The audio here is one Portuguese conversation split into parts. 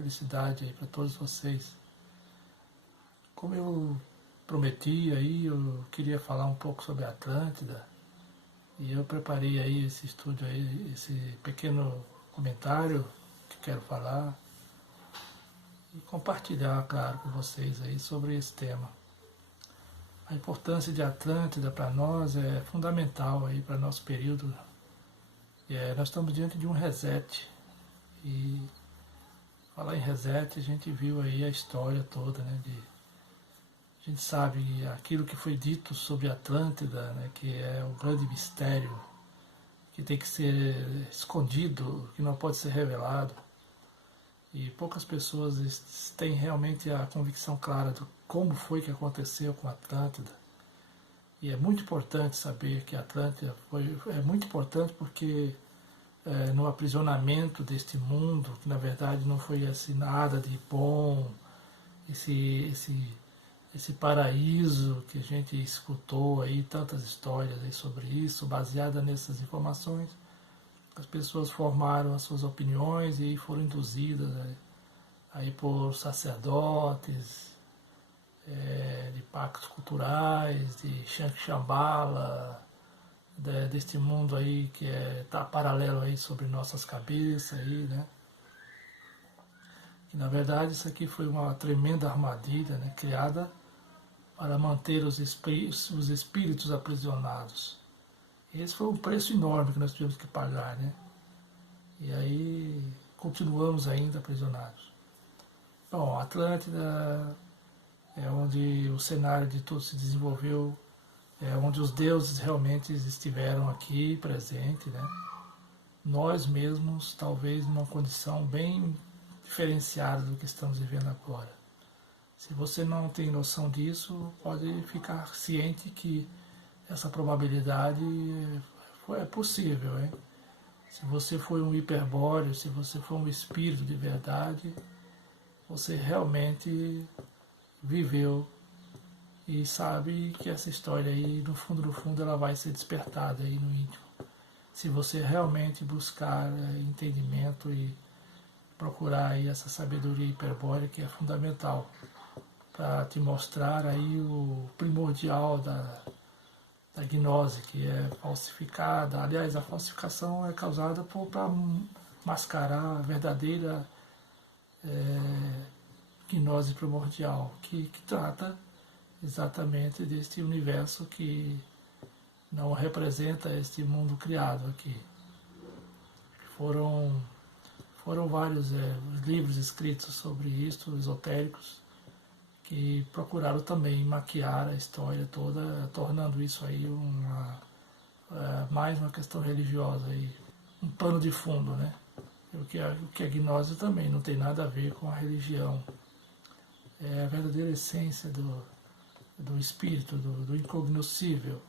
felicidade aí para todos vocês. Como eu prometi aí, eu queria falar um pouco sobre a Atlântida e eu preparei aí esse estúdio aí, esse pequeno comentário que quero falar e compartilhar, claro, com vocês aí sobre esse tema. A importância de Atlântida para nós é fundamental aí para nosso período. Nós estamos diante de um reset e falar em reset a gente viu aí a história toda, né? A gente sabe aquilo que foi dito sobre Atlântida, né? Que é o grande mistério que tem que ser escondido, que não pode ser revelado. E poucas pessoas têm realmente a convicção clara de como foi que aconteceu com Atlântida. E é muito importante saber que Atlântida é muito importante porque no aprisionamento deste mundo, que na verdade não foi assim nada de bom, esse paraíso que a gente escutou aí, tantas histórias aí sobre isso, baseada nessas informações, as pessoas formaram as suas opiniões e foram induzidas aí por sacerdotes, de pactos culturais, de Shambhala, deste mundo aí que está paralelo aí sobre nossas cabeças aí, né? E na verdade isso aqui foi uma tremenda armadilha, né, criada para manter os espíritos aprisionados. Esse foi um preço enorme que nós tivemos que pagar, né? E aí continuamos ainda aprisionados. Bom, a Atlântida é onde o cenário de tudo se desenvolveu, é onde os deuses realmente estiveram aqui presentes, né? Nós mesmos, talvez, numa condição bem diferenciada do que estamos vivendo agora. Se você não tem noção disso, pode ficar ciente que essa probabilidade é possível, hein? Se você foi um hiperbóreo, se você for um espírito de verdade, você realmente viveu e sabe que essa história aí, no fundo, ela vai ser despertada aí no íntimo. Se você realmente buscar entendimento e procurar aí essa sabedoria hiperbórea que é fundamental para te mostrar aí o primordial da gnose, que é falsificada. Aliás, a falsificação é causada para mascarar a verdadeira gnose primordial, que trata exatamente deste universo que não representa este mundo criado aqui. Foram vários livros escritos sobre isto, esotéricos, que procuraram também maquiar a história toda, tornando isso aí mais uma questão religiosa, aí, um pano de fundo, né? O que a gnose também não tem nada a ver com a religião. É a verdadeira essência do espírito, do incognoscível,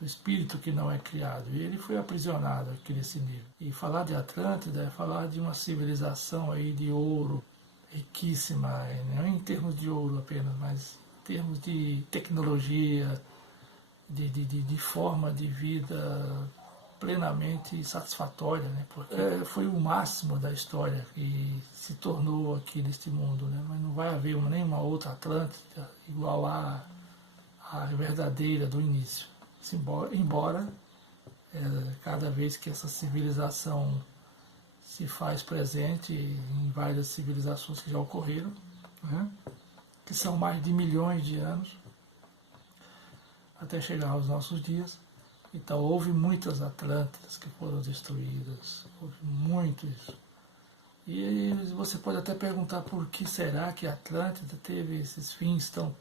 do espírito que não é criado. E ele foi aprisionado aqui nesse nível. E falar de Atlântida é falar de uma civilização aí de ouro, riquíssima, não em termos de ouro apenas, mas em termos de tecnologia, de forma de vida plenamente satisfatória, né? Porque foi o máximo da história que se tornou aqui neste mundo, né? Mas não vai haver nenhuma outra Atlântida igual à verdadeira do início. Embora cada vez que essa civilização se faz presente em várias civilizações que já ocorreram, né? Que são mais de milhões de anos, até chegar aos nossos dias. Então houve muitas Atlântidas que foram destruídas, houve muito isso. E você pode até perguntar por que será que a Atlântida teve esses fins tão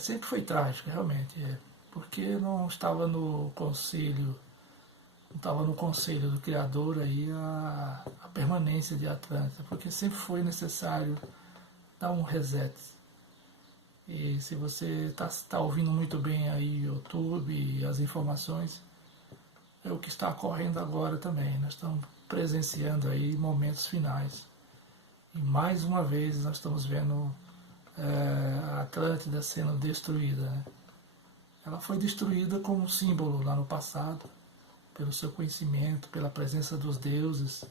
sempre foi trágico, realmente, porque não estava no conselho do Criador aí a permanência de Atlântida, porque sempre foi necessário dar um reset. E se você está ouvindo muito bem aí o YouTube e as informações, é o que está ocorrendo agora também. Nós estamos presenciando aí momentos finais. E mais uma vez nós estamos vendo a Atlântida sendo destruída, né? Ela foi destruída como um símbolo lá no passado, pelo seu conhecimento, pela presença dos deuses,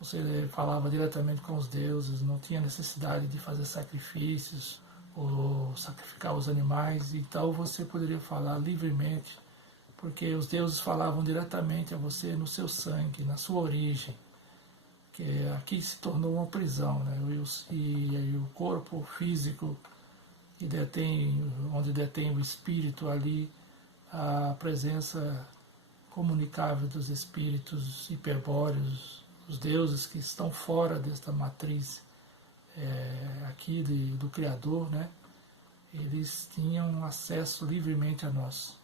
você falava diretamente com os deuses, não tinha necessidade de fazer sacrifícios ou sacrificar os animais, então você poderia falar livremente, porque os deuses falavam diretamente a você no seu sangue, na sua origem, que aqui se tornou uma prisão, né? E o corpo físico que detém, onde detém o espírito ali, a presença comunicável dos espíritos hiperbóreos, os deuses que estão fora desta matriz aqui do Criador, né? Eles tinham acesso livremente a nós.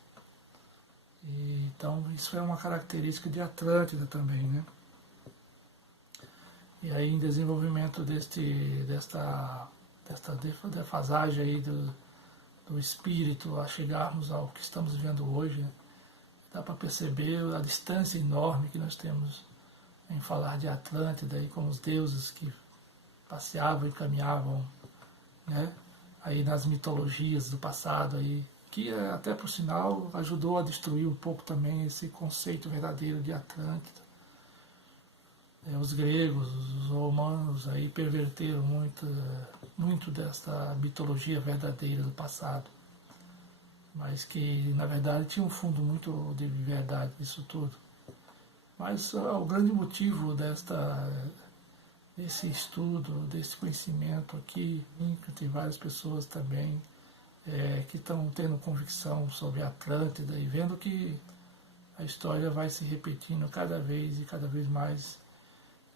E, então isso é uma característica de Atlântida também, né? E aí em desenvolvimento desta defasagem aí do espírito a chegarmos ao que estamos vivendo hoje, né? Dá para perceber a distância enorme que nós temos em falar de Atlântida e com os deuses que passeavam e caminhavam, né? Aí nas mitologias do passado aí, que até por sinal ajudou a destruir um pouco também esse conceito verdadeiro de Atlântida. Os gregos, os romanos aí perverteram muito dessa mitologia verdadeira do passado, mas que na verdade tinha um fundo muito de verdade nisso tudo. Mas o grande motivo desse estudo, desse conhecimento aqui, tem várias pessoas também que estão tendo convicção sobre a Atlântida e vendo que a história vai se repetindo cada vez mais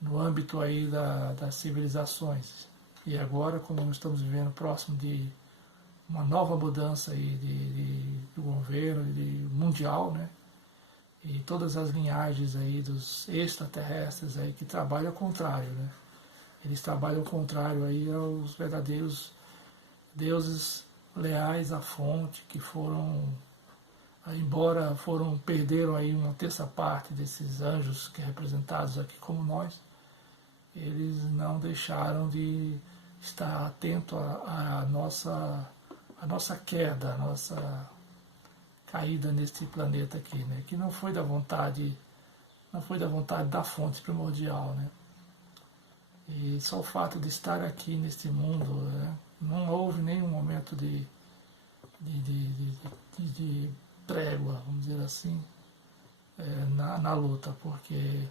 no âmbito aí das civilizações. E agora, como nós estamos vivendo próximo de uma nova mudança aí de governo mundial, né? E todas as linhagens aí dos extraterrestres aí que trabalham ao contrário, né? Eles trabalham ao contrário aí aos verdadeiros deuses leais à fonte, que embora perderam aí uma terça parte desses anjos que representados aqui como nós, eles não deixaram de estar atento à nossa queda, à nossa caída neste planeta aqui, né? Que não foi da vontade da fonte primordial, né? E só o fato de estar aqui neste mundo, né? Não houve nenhum momento de trégua, vamos dizer assim, na luta, porque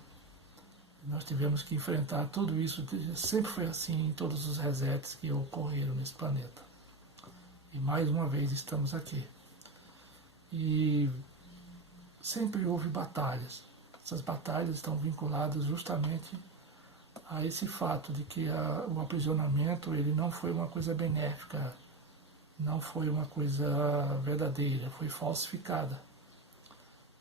nós tivemos que enfrentar tudo isso, sempre foi assim em todos os resets que ocorreram nesse planeta. E mais uma vez estamos aqui. E sempre houve batalhas. Essas batalhas estão vinculadas justamente a esse fato de que o aprisionamento ele não foi uma coisa benéfica, não foi uma coisa verdadeira, foi falsificada.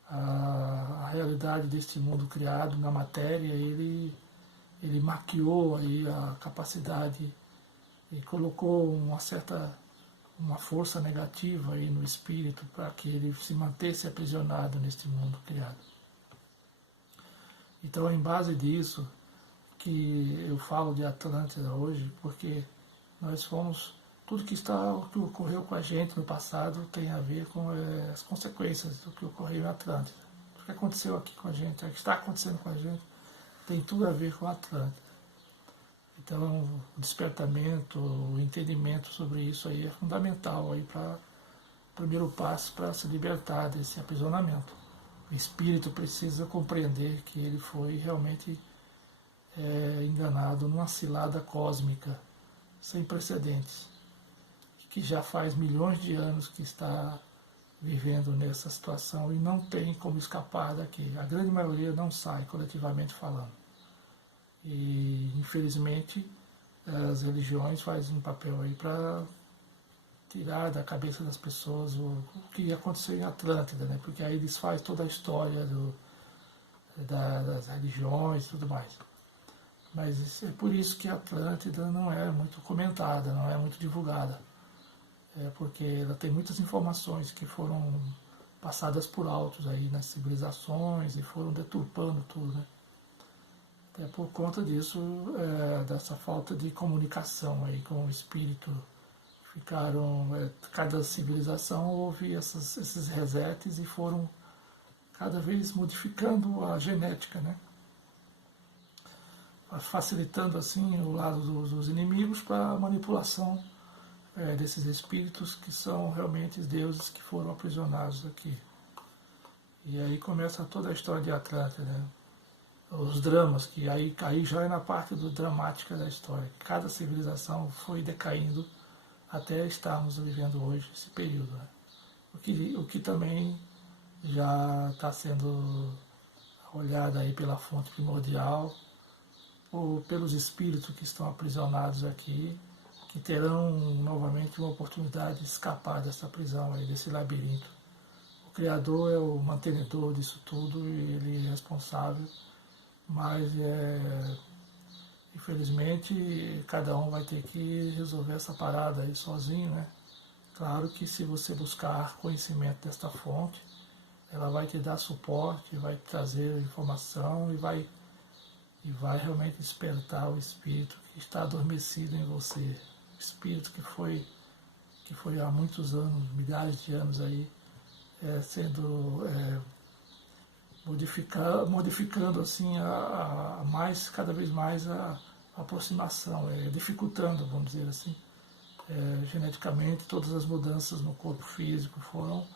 A realidade deste mundo criado na matéria, ele maquiou aí a capacidade e colocou uma força negativa aí no espírito para que ele se mantesse aprisionado neste mundo criado. Então, em base disso, que eu falo de Atlântida hoje, porque nós fomos, tudo que ocorreu com a gente no passado tem a ver com as consequências do que ocorreu em Atlântida. O que aconteceu aqui com a gente, o que está acontecendo com a gente, tem tudo a ver com a Atlântida. Então, o despertamento, o entendimento sobre isso aí é fundamental aí para o primeiro passo para se libertar desse aprisionamento. O espírito precisa compreender que ele foi realmente enganado numa cilada cósmica sem precedentes, que já faz milhões de anos que está vivendo nessa situação e não tem como escapar daqui. A grande maioria não sai, coletivamente falando. E, infelizmente, as religiões fazem um papel aí para tirar da cabeça das pessoas o que aconteceu em Atlântida, né? Porque aí eles fazem toda a história das religiões e tudo mais. Mas é por isso que a Atlântida não é muito comentada, não é muito divulgada. Porque ela tem muitas informações que foram passadas por altos aí nas civilizações e foram deturpando tudo, né? Até por conta disso, dessa falta de comunicação aí com o espírito. Cada civilização houve esses resets e foram cada vez modificando a genética, né? facilitando assim o lado dos inimigos para a manipulação desses espíritos que são realmente deuses que foram aprisionados aqui. E aí começa toda a história de Atlântida, né? Os dramas, que aí já é na parte dramática da história. Cada civilização foi decaindo até estarmos vivendo hoje esse período. Né? O que também já está sendo olhado aí pela fonte primordial, ou pelos espíritos que estão aprisionados aqui, que terão novamente uma oportunidade de escapar dessa prisão, aí, desse labirinto. O Criador é o mantenedor disso tudo e ele é responsável, mas infelizmente cada um vai ter que resolver essa parada aí sozinho, né? Claro que se você buscar conhecimento desta fonte, ela vai te dar suporte, vai te trazer informação e vai realmente despertar o espírito que está adormecido em você. O espírito que foi há muitos anos, milhares de anos aí, sendo modificando assim cada vez mais a aproximação, dificultando, vamos dizer assim, geneticamente todas as mudanças no corpo físico foram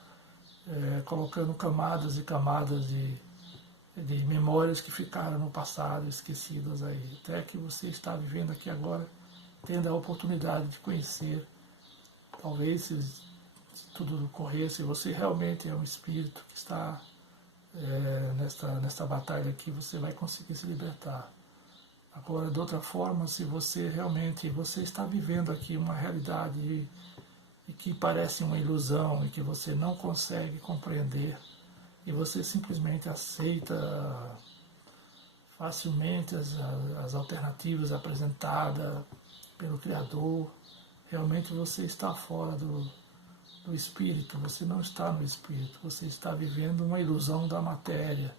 colocando camadas e camadas de memórias que ficaram no passado, esquecidas aí, até que você está vivendo aqui agora, tendo a oportunidade de conhecer, talvez se tudo ocorrer, se você realmente é um espírito que está nesta batalha aqui, você vai conseguir se libertar. Agora, de outra forma, se você realmente está vivendo aqui uma realidade e que parece uma ilusão e que você não consegue compreender e você simplesmente aceita facilmente as alternativas apresentadas pelo Criador, realmente você está fora do espírito, você não está no espírito, você está vivendo uma ilusão da matéria.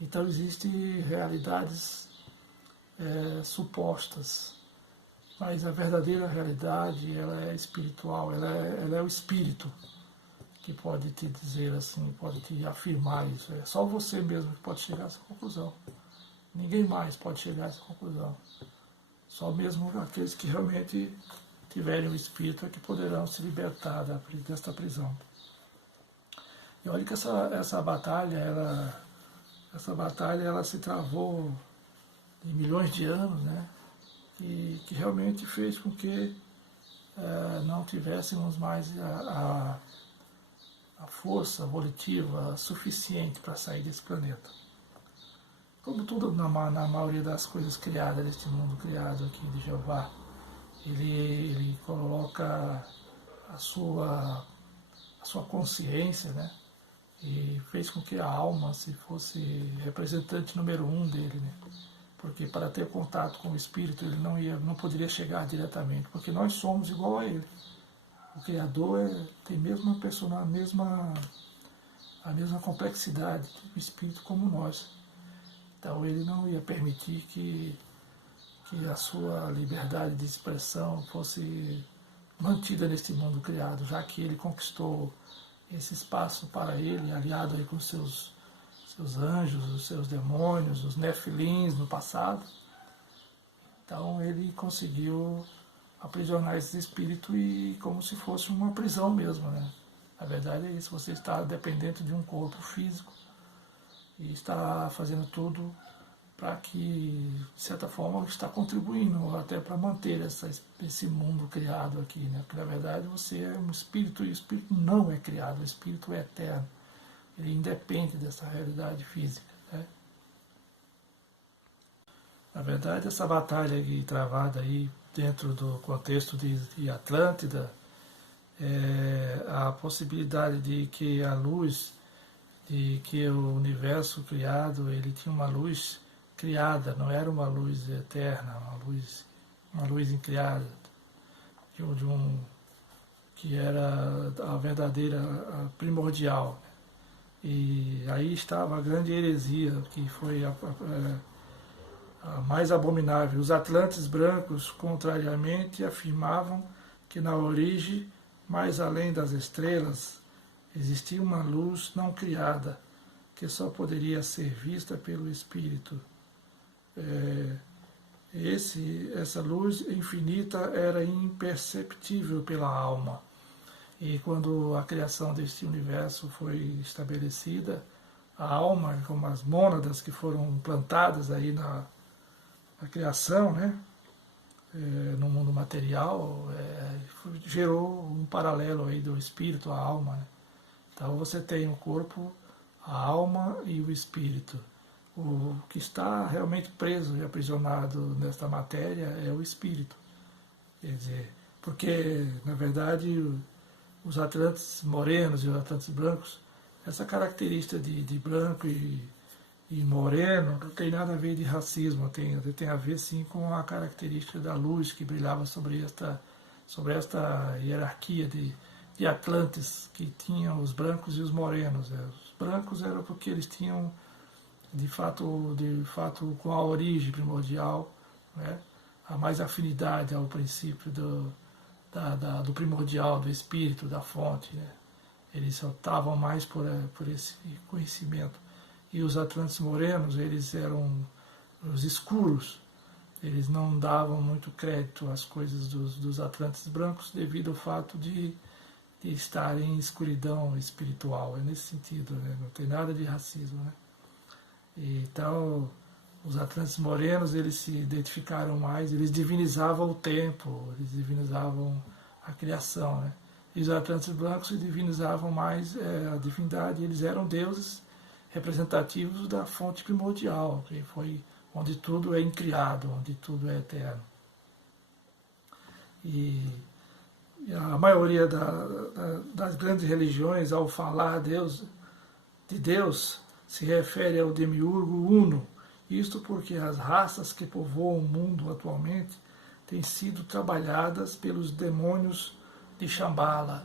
Então existem realidades supostas, mas a verdadeira realidade ela é espiritual, ela é o espírito que pode te dizer assim, pode te afirmar isso. É só você mesmo que pode chegar a essa conclusão. Ninguém mais pode chegar a essa conclusão. Só mesmo aqueles que realmente tiverem o espírito é que poderão se libertar desta prisão. E olha que essa batalha ela se travou em milhões de anos, né? E que realmente fez com que não tivéssemos mais a força volitiva suficiente para sair desse planeta. Como tudo na maioria das coisas criadas, deste mundo criado aqui de Jeová, ele coloca a sua consciência, né? E fez com que a alma se fosse representante número 1 dele, né? Porque para ter contato com o espírito ele não poderia chegar diretamente, porque nós somos igual a ele. O Criador tem a mesma complexidade do espírito como nós. Então ele não ia permitir que a sua liberdade de expressão fosse mantida neste mundo criado, já que ele conquistou esse espaço para ele, aliado aí com seus anjos, os seus demônios, os nefilins no passado. Então ele conseguiu aprisionar esse espírito e como se fosse uma prisão mesmo, né? Na verdade é isso, você está dependente de um corpo físico e está fazendo tudo para que, de certa forma, está contribuindo até para manter esse mundo criado aqui, né? Porque na verdade você é um espírito e o espírito não é criado, o espírito é eterno. Ele independe dessa realidade física. Né? Na verdade, essa batalha aqui, travada aí dentro do contexto de Atlântida, a possibilidade de que a luz, de que o universo criado, ele tinha uma luz criada, não era uma luz eterna, uma luz incriada, que era a verdadeira, a primordial. E aí estava a grande heresia, que foi a mais abominável. Os atlantes brancos, contrariamente, afirmavam que na origem, mais além das estrelas, existia uma luz não criada, que só poderia ser vista pelo espírito. Essa luz infinita era imperceptível pela alma. E quando a criação deste universo foi estabelecida, a alma, como as mônadas que foram plantadas aí na criação, né, no mundo material, gerou um paralelo aí do espírito à alma. Né? Então você tem o corpo, a alma e o espírito. O que está realmente preso e aprisionado nesta matéria é o espírito. Quer dizer, porque, na verdade, os atlantes morenos e os atlantes brancos, essa característica de branco e moreno não tem nada a ver de racismo, tem a ver sim com a característica da luz que brilhava sobre esta hierarquia de atlantes que tinham os brancos e os morenos. Os brancos eram porque eles tinham de fato com a origem primordial, né, a mais afinidade ao princípio do primordial, do espírito, da fonte. Né. Eles optavam mais por esse conhecimento. E os atlantes morenos, eles eram os escuros, eles não davam muito crédito às coisas dos atlantes brancos devido ao fato de estarem em escuridão espiritual. É nesse sentido, né, não tem nada de racismo. Né. Então, os atlantes morenos, eles se identificaram mais, eles divinizavam o tempo, eles divinizavam a criação. Né? E os atlantes brancos se divinizavam mais a divindade, eles eram deuses representativos da fonte primordial, que foi onde tudo é incriado, onde tudo é eterno. E a maioria das grandes religiões, ao falar de Deus, se refere ao demiurgo uno, isto porque as raças que povoam o mundo atualmente têm sido trabalhadas pelos demônios de Shambhala,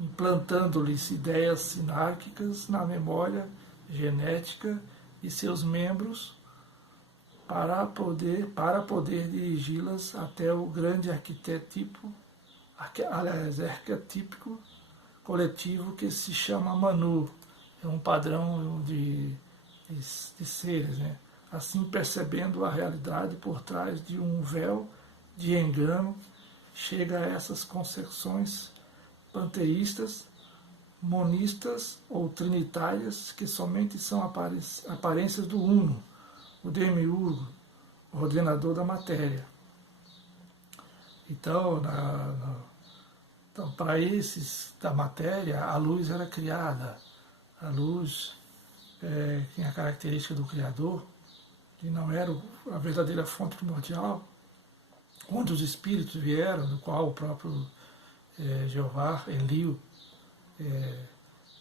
implantando-lhes ideias sinárquicas na memória genética de seus membros para poder dirigi-las até o grande arquetípico coletivo que se chama Manu. É um padrão de seres, né? Assim percebendo a realidade por trás de um véu de engano, chega a essas concepções panteístas, monistas ou trinitárias que somente são aparências do Uno, o demiurgo, o ordenador da matéria. Então, para esses da matéria, a luz era criada. A luz tem a característica do Criador, que não era a verdadeira fonte primordial, onde os espíritos vieram, do qual o próprio Jeová, Enlil,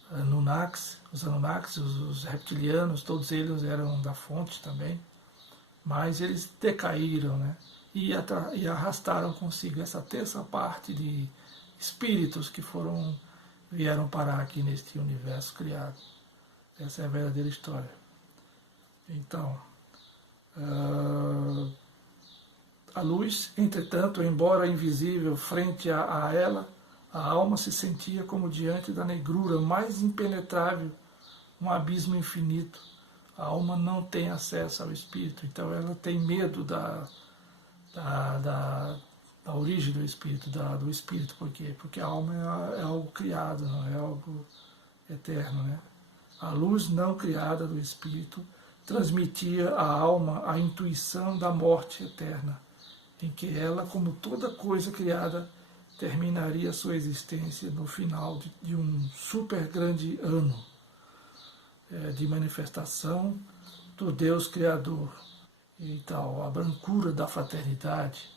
os Anunnakis, os reptilianos, todos eles eram da fonte também, mas eles decaíram, né? E arrastaram consigo essa terça parte de espíritos que vieram parar aqui neste universo criado. Essa é a verdadeira história. Então, a luz, entretanto, embora invisível frente a ela, a alma se sentia como diante da negrura mais impenetrável, um abismo infinito. A alma não tem acesso ao espírito, então ela tem medo da origem do espírito, do espírito. Por quê? Porque a alma é algo criado, não é algo eterno. Né? A luz não criada do espírito transmitia à alma a intuição da morte eterna, em que ela, como toda coisa criada, terminaria sua existência no final de um super grande ano de manifestação do Deus Criador. Então, a brancura da fraternidade,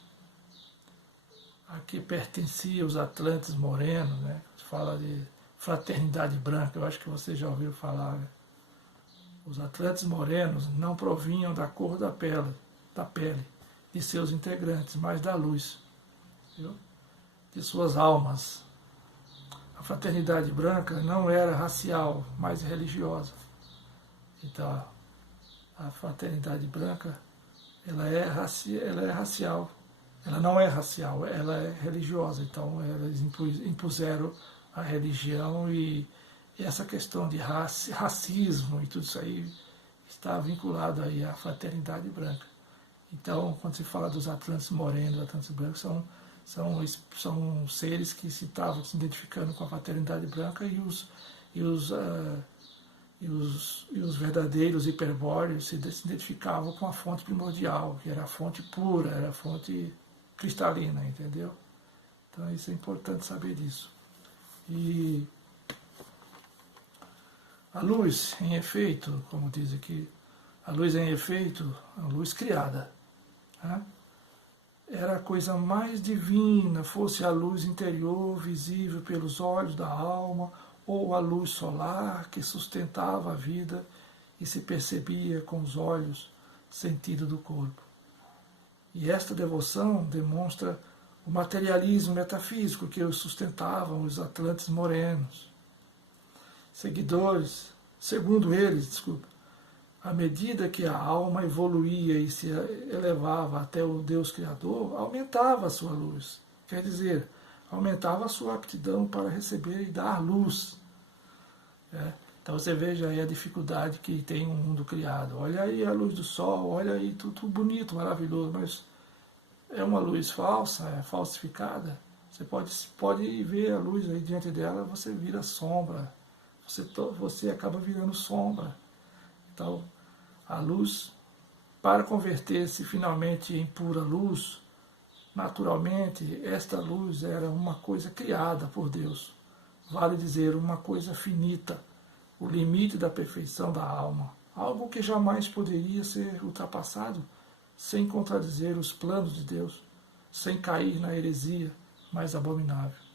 a que pertencia os Atlantes morenos, né? Fala de fraternidade branca, eu acho que você já ouviu falar. Né? Os Atlantes morenos não provinham da cor da pele de seus integrantes, mas da luz, viu? De suas almas. A fraternidade branca não era racial, mas religiosa. Então, a fraternidade branca, ela é racial. Ela não é racial, ela é religiosa. Então, eles impuseram a religião e essa questão de racismo e tudo isso aí está vinculado aí à fraternidade branca. Então, quando se fala dos Atlantes morenos, Atlantes brancos, são seres que estavam se identificando com a fraternidade branca e os verdadeiros hiperbóreos se identificavam com a fonte primordial, que era a fonte pura, era a fonte cristalina, entendeu? Então isso é importante saber disso. E a luz, em efeito, como diz aqui, a luz em efeito, a luz criada, né? Era a coisa mais divina, fosse a luz interior visível pelos olhos da alma, ou a luz solar que sustentava a vida e se percebia com os olhos, sentido do corpo. E esta devoção demonstra o materialismo metafísico que os sustentavam os Atlantes morenos. Segundo eles, à medida que a alma evoluía e se elevava até o Deus Criador, aumentava a sua luz. Quer dizer, aumentava a sua aptidão para receber e dar luz. Então você veja aí a dificuldade que tem um mundo criado. Olha aí a luz do sol, olha aí tudo bonito, maravilhoso, mas é uma luz falsa, é falsificada. Você pode ver a luz aí diante dela, você vira sombra. Você acaba virando sombra. Então, a luz, para converter-se finalmente em pura luz, naturalmente, esta luz era uma coisa criada por Deus. Vale dizer, uma coisa finita, o limite da perfeição da alma. Algo que jamais poderia ser ultrapassado sem contradizer os planos de Deus, sem cair na heresia mais abominável.